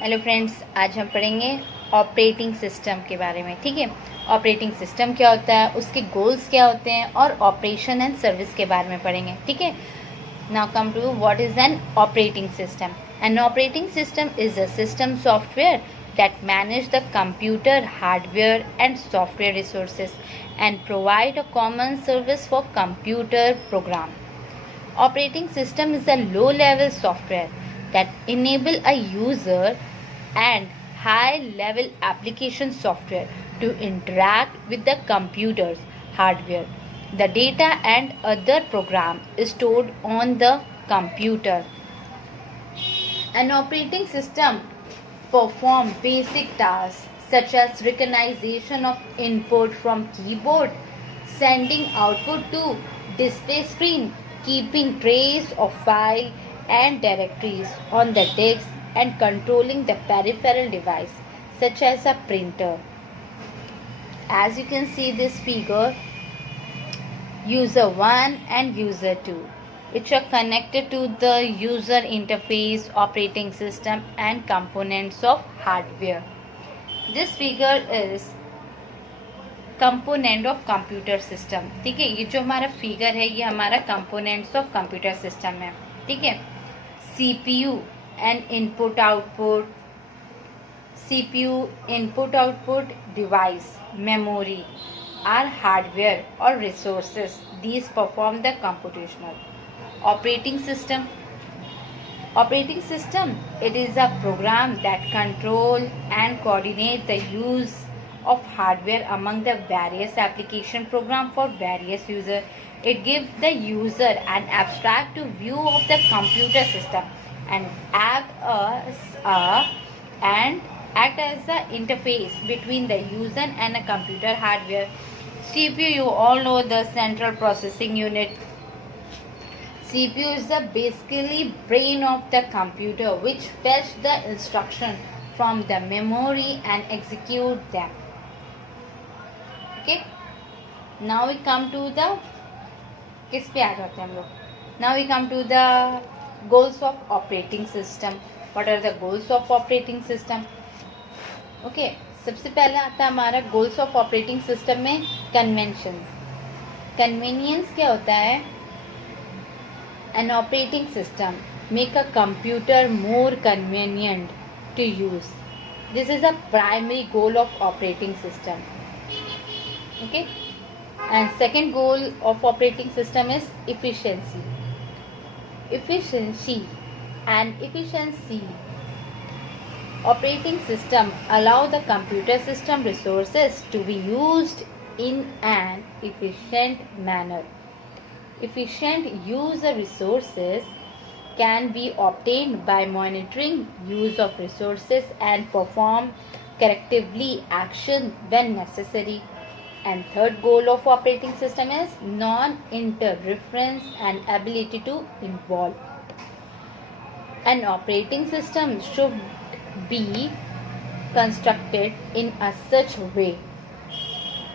Hello friends, आज हम पढ़ेंगे ऑपरेटिंग सिस्टम के बारे में। ठीक है, ऑपरेटिंग सिस्टम क्या होता है, उसके गोल्स क्या होते हैं और ऑपरेशन एंड सर्विस के बारे में पढ़ेंगे। ठीक है, now come to what is an operating system. An operating system is a system software that manage the computer hardware and software resources and provide a common service for computer program. Operating system is a low-level software that enable a user and high-level application software to interact with the computer's hardware. The data and other program is stored on the computer. An operating system perform basic tasks such as recognition of input from keyboard, sending output to display screen, keeping trace of file and directories on the disk, and controlling the peripheral device such as a printer. As you can see this figure, user 1 and user 2, which are connected to the user interface, operating system and components of hardware. This figure is component of computer system. ठीक है, ये जो हमारा figure है ये हमारा components of computer system है। ठीक है, CPU and input output, CPU input output device, memory are hardware और resources, these perform the computational operating system. Operating system, it is a program that control and coordinate the use of hardware among the various application program for various user. It gives the user an abstract view of the computer system and act as the interface between the user and a computer hardware. CPU, you all know, the central processing unit. CPU is the basically brain of the computer which fetch the instruction from the memory and execute them. Okay, now we come to the किस पे आ जाते हैं हम लोग. Now we come to the goals of operating system. What are the goals of operating system? Okay, सबसे पहले आता है हमारा goals of operating system में convention. Convenience क्या होता है? An operating system make a computer more convenient to use. This is a primary goal of operating system. Okay, and second goal of operating system is efficiency. Efficiency. Operating system allow the computer system resources to be used in an efficient manner. Efficient use of resources can be obtained by monitoring use of resources and perform correctively action when necessary. And third goal of operating system is non-interference and ability to involve. An operating system should be constructed in a such way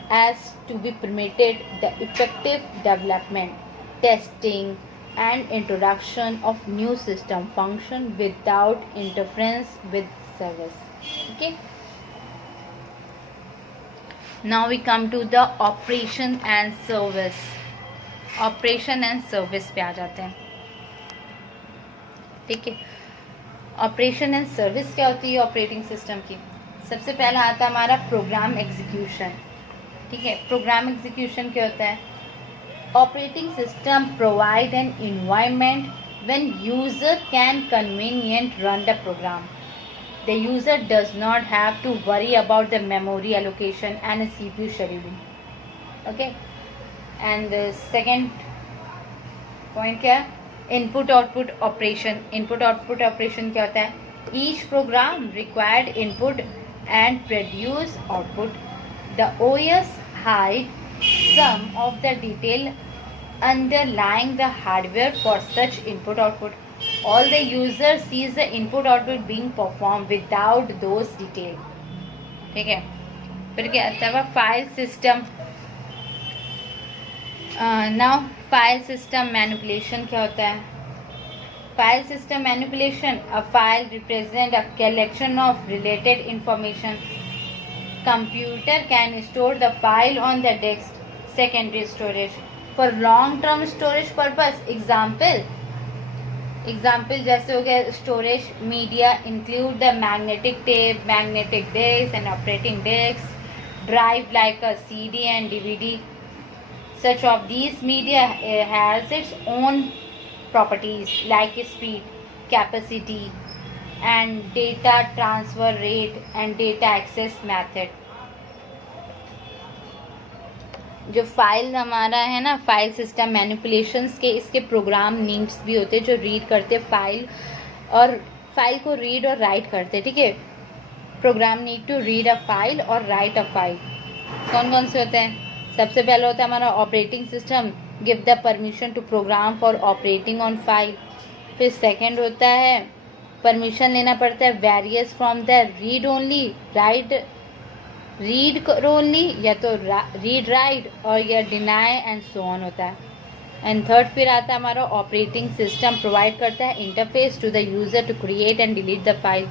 as to be permitted the effective development, testing and introduction of new system function without interference with service. Okay, now we come to the operation and service. Operation and service पे आ जाते हैं. ठीक है, operation and service क्या होती है operating system की. सबसे पहला आता है हमारा प्रोग्राम एग्जीक्यूशन. ठीक है, प्रोग्राम एग्जीक्यूशन क्या होता है? Operating system provide an environment when user can convenient run the program. The user does not have to worry about the memory allocation and CPU scheduling. Okay, and the second point क्या है? Input output operation. Input output operation क्या होता है? Each program required input and produce output. The OS hide some of the detail underlying the hardware for such input output. All the user sees the input output being performed without those detail. ठीक है, फिर क्या आता है? File system. Now file system manipulation क्या होता है? File system manipulation. A file represents a collection of related information. Computer can store the file on the disk, secondary storage. For long-term storage purpose, example जैसे हो गया storage media include the magnetic tape, magnetic disc and operating discs, drive like a CD and DVD. Such of these media has its own properties like speed, capacity and data transfer rate and data access method. जो file हमारा है ना, file system manipulations के इसके programme needs भी होते हैं जो रीड करते फाइल और फाइल को रीड और राइट करते, ठीक है. Program need to read a file और राइट अ फाइल. कौन कौन से होते हैं? सबसे पहले होता है हमारा operating system give the permission to program for operating on file. फिर सेकंड होता है परमिशन लेना पड़ता है various from the read only, read करो ओनली, या तो रीड राइट और या डिनाई एंड सो ऑन होता है. एंड थर्ड फिर आता है हमारा ऑपरेटिंग सिस्टम प्रोवाइड करता है interface to the user to create and delete the file.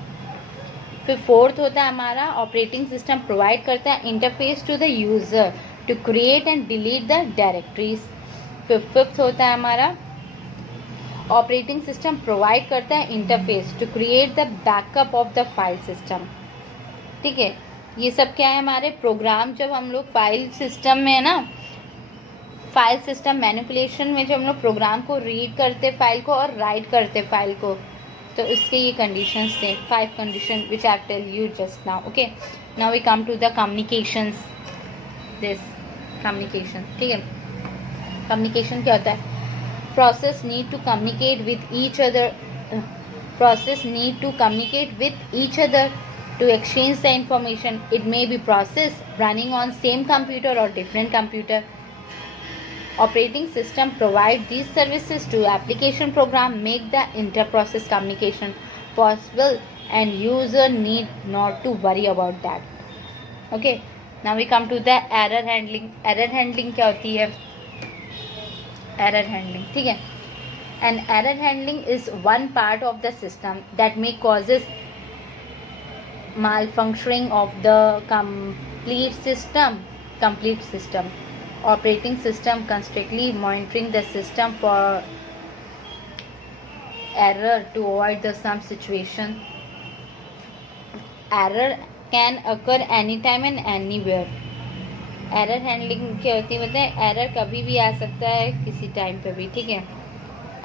फिर फोर्थ होता है हमारा ऑपरेटिंग सिस्टम प्रोवाइड करता है interface to the user to create and delete the directories. फिर फिफ्थ होता है हमारा ऑपरेटिंग सिस्टम प्रोवाइड करता है interface to create the backup of the file system. ठीक है, ये सब क्या है हमारे प्रोग्राम. जब हम लोग फाइल सिस्टम में है ना, फाइल सिस्टम मैनिपुलेशन में जब हम लोग प्रोग्राम को रीड करते फाइल को और राइट करते फाइल को, तो इसके ये कंडीशंस थे, 5 condition which I tell you just now. Okay, now we come to the communications. This communication, ठीक है. कम्युनिकेशन क्या होता है? Process need to communicate with each other, process need to communicate with each other to exchange the information. It may be process running on same computer or different computer. Operating system provide these services to application program, make the inter-process communication possible and user need not to worry about that. Okay, now we come to the error handling. Error handling क्या होती है? Error handling, ठीक है. And error handling is one part of the system that may causes malfunctioning of the complete system. Operating system constantly monitoring the system for error to avoid the some situation. Error can occur anytime and anywhere. Error handling क्या होती है? मतलब error कभी भी आ सकता है, किसी time पे भी, ठीक है.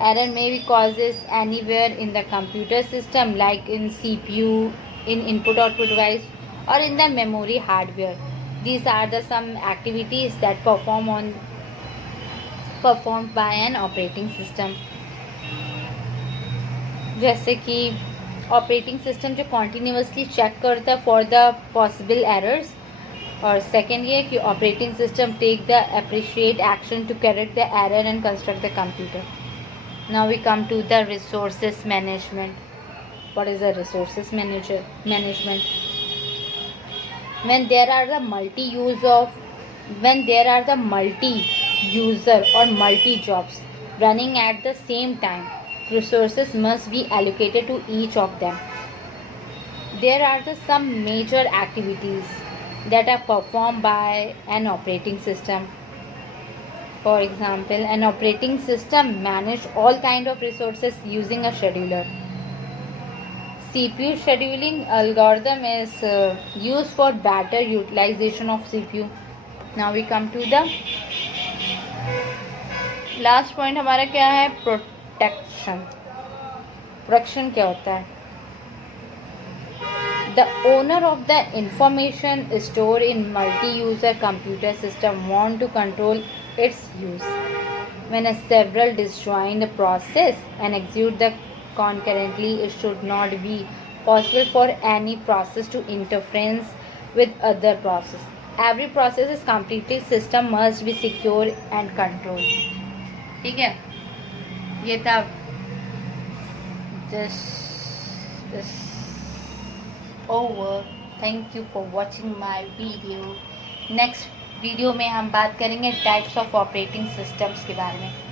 Error may be causes anywhere in the computer system like in CPU, in input output device or in the memory hardware. These are the some activities that performed by an operating system. जैसे कि operating system जो continuously check करता है for the possible errors. और second ये कि operating system take the appreciate action to correct the error and construct the computer. Now we come to the resources management. What is the resources management? When there are the multi-user or multi-jobs running at the same time, resources must be allocated to each of them. There are some major activities that are performed by an operating system. For example, an operating system manages all kind of resources using a scheduler. CPU scheduling algorithm is used for better utilization of CPU. Now we come to the last point. हमारा क्या है? Protection. Protection क्या होता है? The owner of the information stored in multi-user computer system want to control its use. When several disjoin the process and execute the concurrently, it should not be possible for any process to interference with other process. Every process is completely system must be secure and controlled. ठीक है, ये था this over. Thank you for watching my video. Next video में हम बात करेंगे types of operating systems के बारे में.